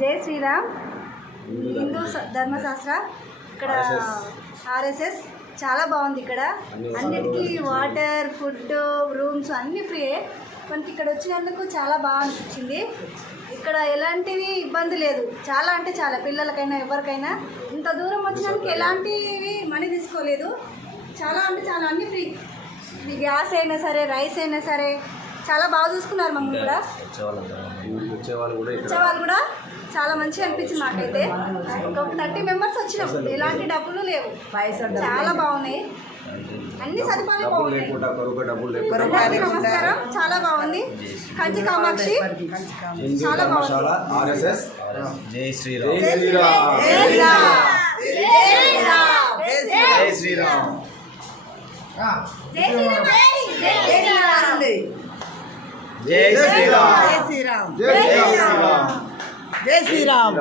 జై శ్రీరామ్ హిందూ ధర్మశాస్త్ర ఇక్కడ ఆర్ఎస్ఎస్ చాలా బాగుంది. ఇక్కడ అన్నిటికీ వాటర్, ఫుడ్, రూమ్స్ అన్నీ ఫ్రీయే. మనకి ఇక్కడ వచ్చినందుకు చాలా బాగా అనిపించింది. ఇక్కడ ఎలాంటివి ఇబ్బంది లేదు. చాలా అంటే చాలా, పిల్లలకైనా ఎవరికైనా ఇంత దూరం వచ్చినందుకు ఎలాంటివి మనీ తీసుకోలేదు. చాలా అంటే చాలా అన్నీ ఫ్రీ. గ్యాస్ అయినా సరే, రైస్ అయినా సరే చాలా బాగా చూసుకున్నారు మమ్మల్ని కూడా. వచ్చేవాళ్ళు కూడా చాలా మంచిగా అనిపించింది మాకైతే. ఒక 30 మెంబర్స్ వచ్చినాం. ఎలాంటి డబ్బులు లేవు, చాలా బాగున్నాయి, అన్ని సదుపాయాలు బాగున్నాయి. నమస్కారం, చాలా బాగుంది. కంచి కామాక్షి చాలా బాగుంది. జై శ్రీరామ్. జై శ్రీరామ్. జై శ్రీరామ్. జై శ్రీరామ్. జై శ్రీరామ్. జై శ్రీరామ్. జై శ్రీరామ్.